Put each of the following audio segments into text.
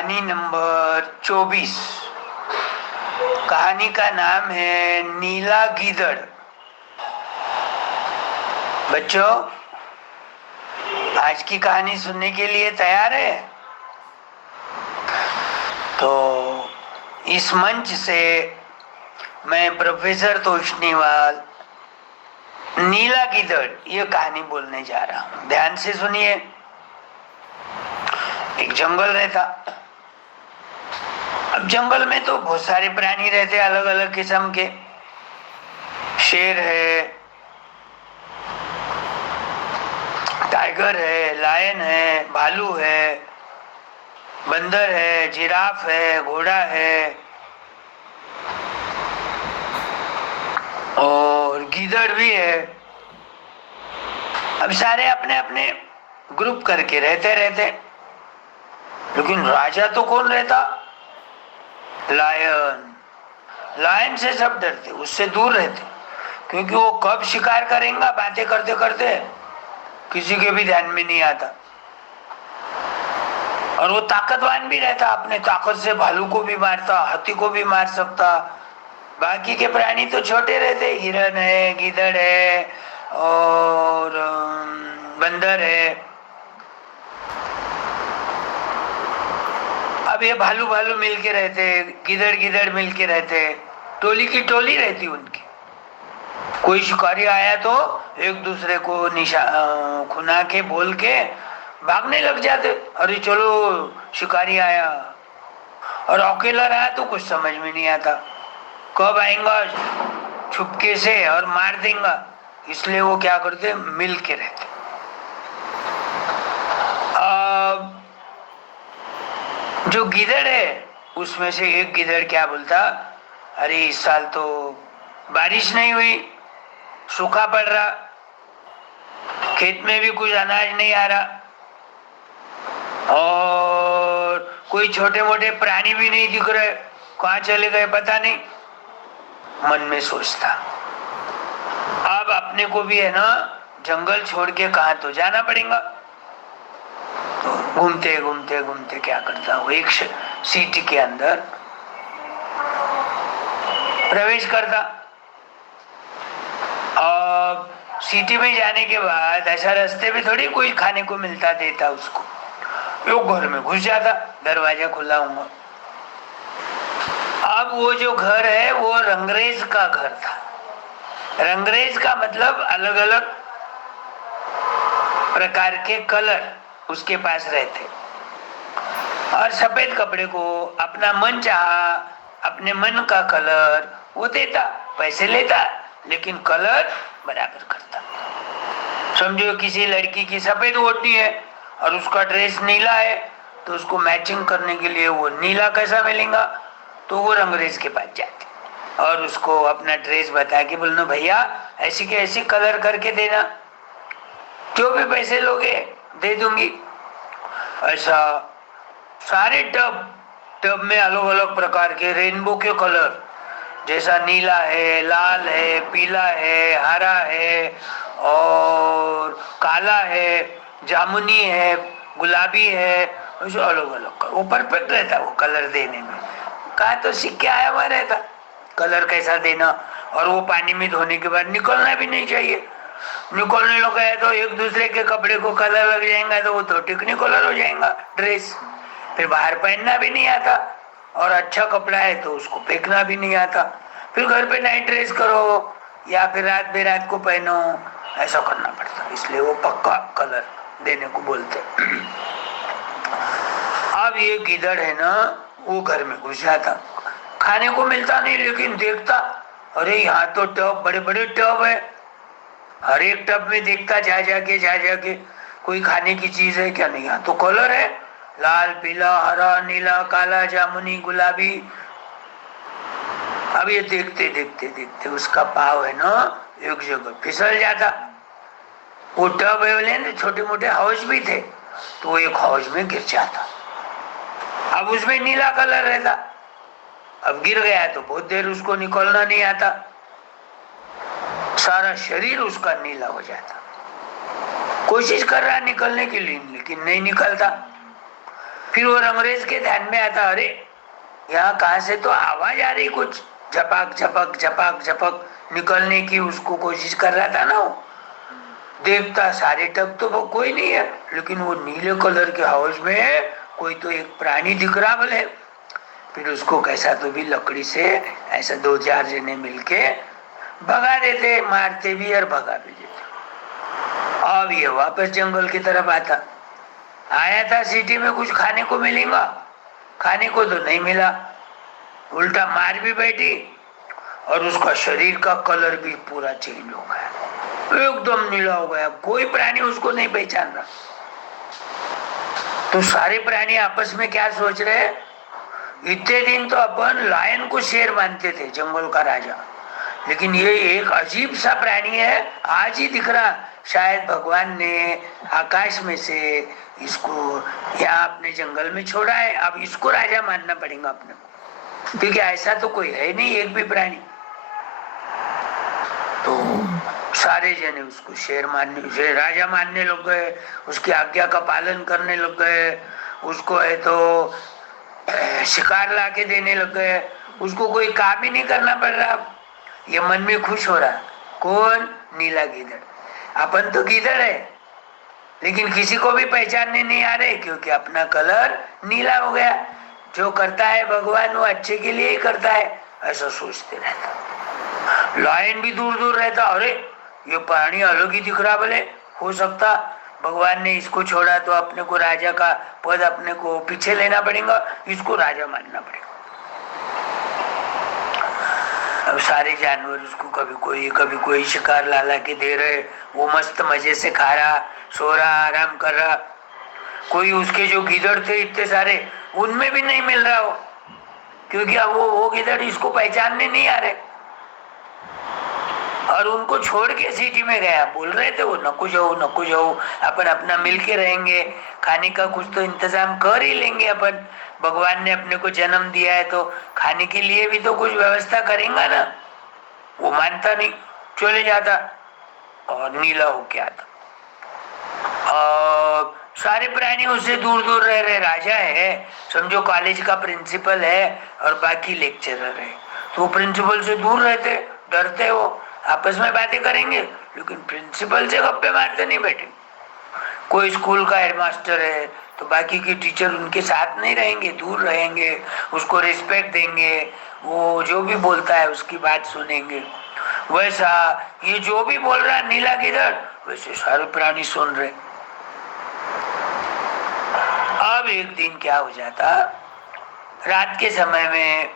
कहानी नंबर 24। कहानी का नाम है नीला गीदड़। बच्चों, आज की कहानी सुनने के लिए तैयार है? तो इस मंच से मैं प्रोफेसर तोषनीवाल नीला गीदड़ ये कहानी बोलने जा रहा हूँ। ध्यान से सुनिए। एक जंगल रहता। अब जंगल में तो बहुत सारे प्राणी रहते, अलग अलग किस्म के। शेर है, टाइगर है, लायन है, भालू है, बंदर है, जिराफ है, घोड़ा है और गीदड़ भी है। अब सारे अपने अपने ग्रुप करके रहते, लेकिन राजा तो कौन रहता? लायन। लायन से सब डरते, उससे दूर रहते, क्योंकि वो कब शिकार करेगा बातें करते करते किसी के भी ध्यान में नहीं आता। और वो ताकतवान भी रहता, अपने ताकत से भालू को भी मारता, हाथी को भी मार सकता। बाकी के प्राणी तो छोटे रहते, हिरन है, गीदड़ है और बंदर है। अब ये भालू भालू मिलके रहते, गिदड़ गिदड़ मिलके रहते, टोली की टोली रहती उनकी। कोई शिकारी आया तो एक दूसरे को खुना के बोल के भागने लग जाते। अरे चलो शिकारी आया। और अकेला रहा तो कुछ समझ में नहीं आता, कब आएगा छुपके से और मार देगा। इसलिए वो क्या करते, मिल के रहते। जो गिदड़ है उसमें से एक गिदड़ क्या बोलता, अरे इस साल तो बारिश नहीं हुई, सूखा पड़ रहा, खेत में भी कुछ अनाज नहीं आ रहा और कोई छोटे मोटे प्राणी भी नहीं दिख रहे, कहाँ चले गए पता नहीं। मन में सोचता, अब अपने को भी है ना जंगल छोड़ के कहाँ तो जाना पड़ेगा। तो घूमते घूमते घूमते क्या करता, वो एक सिटी के अंदर प्रवेश करता। और सिटी में जाने के बाद ऐसा रास्ते में थोड़ी कोई खाने को मिलता देता उसको, वो घर में घुस जाता, दरवाजा खुला हुआ। अब वो जो घर है वो रंगरेज का घर था। रंगरेज का मतलब अलग अलग प्रकार के कलर उसके पास रहते, और सफेद कपड़े को अपना मन चाहा अपने मन का कलर वो देता, पैसे लेता, लेकिन कलर बराबर करता। समझो किसी लड़की की सफेद ओढ़नी है और उसका ड्रेस नीला है, तो उसको मैचिंग करने के लिए वो नीला कैसा मिलेगा, तो वो रंगरेज के पास जाते और उसको अपना ड्रेस बता के बोलना, भैया ऐसी के ऐसी कलर करके देना, जो भी पैसे लोगे दे दूंगी। ऐसा सारे टब में अलग अलग प्रकार के रेनबो के कलर, जैसा नीला है, लाल है, पीला है, हरा है और काला है, जामुनी है, गुलाबी है, ऐसे अलग अलग। वो परफेक्ट रहता वो कलर देने में, कहा तो सीख के आया हुआ रहता कलर कैसा देना। और वो पानी में धोने के बाद निकलना भी नहीं चाहिए, निकलने लग गया तो एक दूसरे के कपड़े को कलर लग जाएगा तो वो तो टिकनी कलर हो जाएगा ड्रेस, फिर बाहर पहनना भी नहीं आता। और अच्छा कपड़ा है तो उसको फेंकना भी नहीं आता, फिर घर पे नाइट ड्रेस करो या फिर रात बेरात को पहनो, ऐसा करना पड़ता। इसलिए वो पक्का कलर देने को बोलते। अब ये गिदड़ है ना, वो घर में घुस जाता, खाने को मिलता नहीं, लेकिन देखता, अरे यहाँ तो टब, बड़े बड़े टब है, हर एक टब में देखता जा जाके कोई खाने की चीज है क्या, नहीं। यहाँ तो कलर है, लाल, पीला, हरा, नीला, काला, जामुनी, गुलाबी। अब ये देखते देखते देखते उसका पाव है ना एक जगह फिसल जाता। वो टब है, छोटे मोटे हाउस भी थे, तो वो एक हाउस में गिर जाता। अब उसमें नीला कलर रहता, अब गिर गया तो बहुत देर उसको निकलना नहीं आता, सारा शरीर उसका नीला हो जाता। कोशिश कर रहा निकलने के लिए, लेकिन नहीं निकलता। फिर वो अंग्रेज के ध्यान में आता, अरे यहाँ कहाँ से तो आवाज आ रही, कुछ झपक झपक झपक झपक निकलने की उसको कोशिश कर रहा था ना वो। देखता सारे टब तो वो कोई नहीं है, लेकिन वो नीले कलर के हाउस में कोई तो एक प्राणी दिख रहा बोले। फिर उसको कैसा तो भी लकड़ी से ऐसा 2-4 जने मिलके भगा देते, मारते भी और भगा भी देते। अब ये वापस जंगल की तरफ आता, आया था सिटी में कुछ खाने को मिलेगा, खाने को तो नहीं मिला, उल्टा मार भी बैठी और उसका शरीर का कलर भी पूरा चेंज हो गया, एकदम नीला हो गया, कोई प्राणी उसको नहीं पहचान रहा। तो सारे प्राणी आपस में क्या सोच रहे, इतने दिन तो अपन लायन को शेर मानते थे, जंगल का राजा, लेकिन ये एक अजीब सा प्राणी है, आज ही दिख रहा, शायद भगवान ने आकाश में से इसको यहाँ अपने जंगल में छोड़ा है, अब इसको राजा मानना पड़ेगा अपने को, क्योंकि ऐसा तो कोई है नहीं एक भी प्राणी। तो सारे जने उसको शेर राजा मानने लग गए, उसकी आज्ञा का पालन करने लग गए, उसको है तो शिकार ला के देने लग गए, उसको कोई काम ही नहीं करना पड़ रहा। ये मन में खुश हो रहा, कौन, नीला गीदड़। अपन तो गीदड़ है, लेकिन किसी को भी पहचानने नहीं आ रहे, क्योंकि अपना कलर नीला हो गया। जो करता है भगवान वो अच्छे के लिए ही करता है, ऐसा सोचते रहता। लायन भी दूर दूर रहता, अरे ये प्राणी अलग ही दिख रहा, बोले हो सकता भगवान ने इसको छोड़ा तो अपने को राजा का पद अपने को पीछे लेना पड़ेगा, इसको राजा मानना पड़ेगा। अब सारे जानवर उसको कभी कोई शिकार लाला के दे रहे, वो मस्त मजे से खा रहा, सो रहा, आराम कर रहा। कोई उसके जो गीदड़ थे इतने सारे, उनमें भी नहीं मिल रहा हो, क्योंकि अब वो गीदड़ इसको पहचानने नहीं आ रहे, और उनको छोड़ के सिटी में गया। बोल रहे थे वो नको जाओ, अपन अपना मिल के रहेंगे, खाने का कुछ तो इंतजाम कर ही लेंगे अपन, भगवान ने अपने को जन्म दिया है तो खाने के लिए भी तो कुछ व्यवस्था करेंगे ना। वो मानता नहीं, चले जाता और नीला होके आता। और सारे प्राणी उससे दूर दूर रह रहे, राजा है समझो, कॉलेज का प्रिंसिपल है और बाकी लेक्चरर है, तो प्रिंसिपल से दूर रहते, डरते, वो आपस में बातें करेंगे, लेकिन प्रिंसिपल से गप्पे मारते नहीं बैठे। कोई स्कूल का हेडमास्टर है तो बाकी के टीचर उनके साथ नहीं रहेंगे, दूर रहेंगे, उसको रिस्पेक्ट देंगे, वो जो भी बोलता है उसकी बात सुनेंगे। वैसा ये जो भी बोल रहा है नीला गीदड़, वैसे सारे प्राणी सुन रहे। अब एक दिन क्या हो जाता, रात के समय में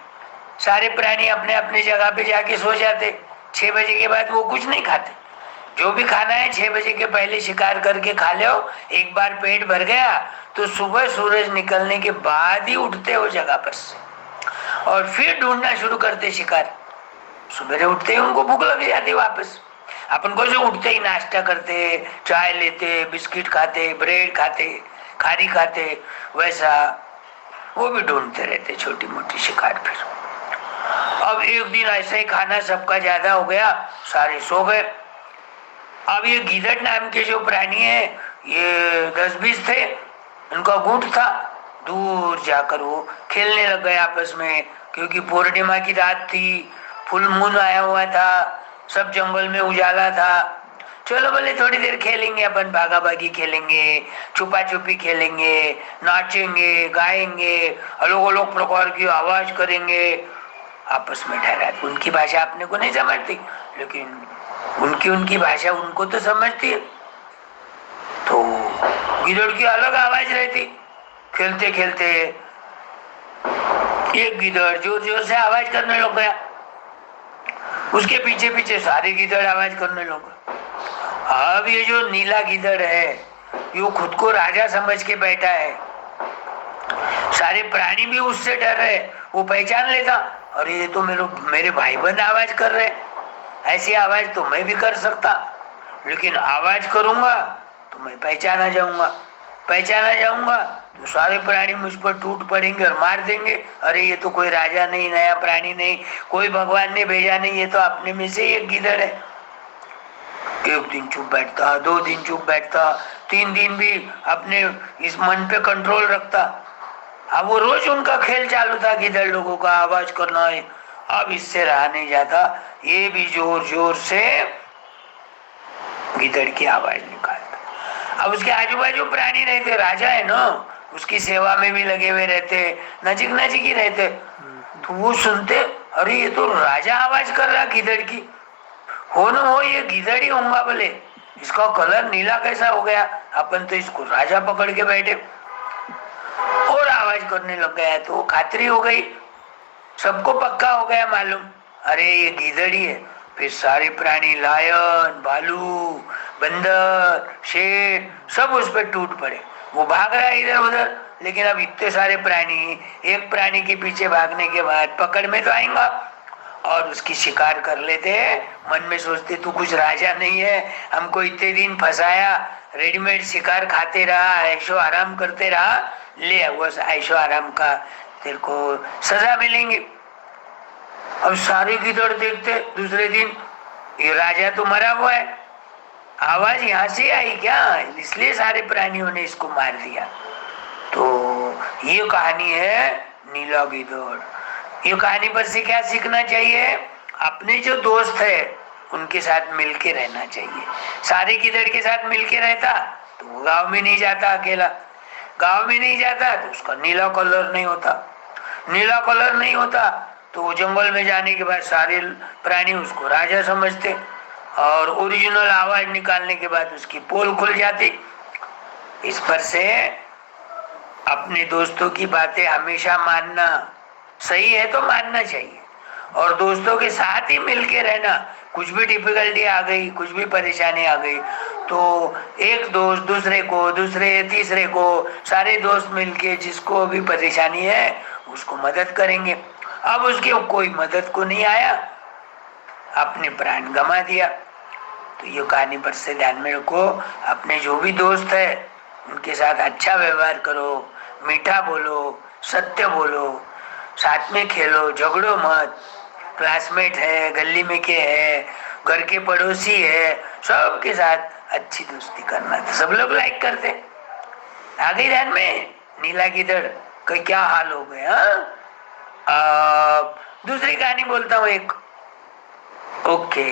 सारे प्राणी अपने अपने जगह पे जाके सो जाते। 6 बजे के बाद वो कुछ नहीं खाते, जो भी खाना है 6 बजे के पहले शिकार करके खा लो। एक बार पेट भर गया तो सुबह सूरज निकलने के बाद ही उठते हो जगह पर से, और फिर ढूंढना शुरू करते शिकार। सुबह उठते ही उनको भूख लग जाती वापस। अपन को जो उठते ही नाश्ता करते, चाय लेते, बिस्किट खाते, ब्रेड खाते, खारी खाते, वैसा वो भी ढूंढते रहते छोटी मोटी शिकार। फिर अब एक दिन ऐसा ही खाना सबका ज्यादा हो गया, सारे सो गए। अब ये गीदड़ नाम के जो प्राणी है, ये 10-20 थे, उनका गुट था, दूर जाकर वो खेलने लग गए आपस में, क्योंकि पूर्णिमा की रात थी, फुल मून आया हुआ था, सब जंगल में उजाला था। चलो बोले थोड़ी देर खेलेंगे अपन, भागा भागी खेलेंगे, छुपा छुपी खेलेंगे, नाचेंगे, गाएंगे, अलग अलग प्रकार की आवाज करेंगे। आपस में ठहरा, उनकी भाषा अपने को नहीं समझती, लेकिन उनकी भाषा उनको तो समझती है। तो गिदड़ की अलग आवाज रहती। खेलते खेलते एक गिदड़ जोर जोर से आवाज करने लग गया, उसके पीछे पीछे सारे गिदड़ आवाज करने लग गए। अब ये जो नीला गिदड़ है, ये खुद को राजा समझ के बैठा है, सारे प्राणी भी उससे डर रहे। वो पहचान लेता, अरे ये तो मेरे भाई बंद आवाज कर रहे, ऐसी आवाज तो मैं भी कर सकता, लेकिन आवाज करूंगा तो मैं पहचाना जाऊंगा तो सारे प्राणी मुझ पर टूट पड़ेंगे और मार देंगे। अरे ये तो कोई राजा नहीं, नया प्राणी नहीं, कोई भगवान ने भेजा नहीं, ये तो अपने में से एक गिदड़ है। एक दिन चुप बैठता, 2 दिन चुप बैठता, 3 दिन भी अपने इस मन पे कंट्रोल रखता। अब वो रोज उनका खेल चालू था, गिदड़ लोगों का आवाज करना है। अब इससे रहा नहीं जाता, ये भी जोर जोर से गिदड़ की आवाज निकालता। अब उसके आजू बाजू प्राणी रहते, राजा है ना, उसकी सेवा में भी लगे हुए रहते, नजीक नजीक ही रहते। तो वो सुनते, अरे ये तो राजा आवाज कर रहा गिदड़ की, हो न हो ये गिदड़ ही होगा बोले, इसका कलर नीला कैसा हो गया, अपन तो इसको राजा पकड़ के बैठे। और आवाज करने लग गया तो खातरी हो गई, सबको पक्का हो गया मालूम, अरे ये गिदड़ ही है। फिर सारे प्राणी, लायन, भालू, बंदर, शेर, सब उस पर टूट पड़े। वो भाग रहा है इधर उधर, लेकिन अब इतने सारे प्राणी एक प्राणी के पीछे भागने के बाद पकड़ में तो आएगा और उसकी शिकार कर लेते हैं। मन में सोचते तू कुछ राजा नहीं है, हमको इतने दिन फंसाया, रेडीमेड शिकार खाते रहा, ऐशो आराम करते रहा, ले वो ऐशो आराम का तेरे को सजा मिलेंगे। अब सारे गिदड़ देखते दूसरे दिन, ये राजा तो मरा हुआ है, आवाज यहाँ से आई क्या, इसलिए सारे प्राणियों ने इसको मार दिया। तो ये कहानी है नीला गिदड़। ये कहानी पर से क्या सीखना चाहिए, अपने जो दोस्त है उनके साथ मिलके रहना चाहिए। सारे गिदड़ के साथ मिलके रहता तो वो गांव में नहीं जाता, अकेला गांव में नहीं जाता तो उसका नीला कलर नहीं होता, नीला कलर नहीं होता तो वो जंगल में जाने के बाद सारे प्राणी उसको राजा समझते और ओरिजिनल आवाज निकालने के बाद उसकी पोल खुल जाती। इस पर से अपने दोस्तों की बातें हमेशा मानना, सही है तो मानना चाहिए, और दोस्तों के साथ ही मिलके रहना। कुछ भी डिफिकल्टी आ गई, कुछ भी परेशानी आ गई तो एक दोस्त दूसरे को, दूसरे तीसरे को, सारे दोस्त मिलके जिसको भी परेशानी है उसको मदद करेंगे। अब उसके कोई मदद को नहीं आया, अपने प्राण गंवा दिया। तो ये कहानी पर से ध्यान में रखो, अपने जो भी दोस्त है उनके साथ अच्छा व्यवहार करो, मीठा बोलो, सत्य बोलो, साथ में खेलो, झगड़ो मत। क्लासमेट है, गली में के है, घर के पड़ोसी है, सबके साथ अच्छी दोस्ती करना। तो सब लोग लाइक करते। आ गई ध्यान में नीला गिदड़ का क्या हाल हो गया। दूसरी कहानी बोलता हूँ एक। ओके।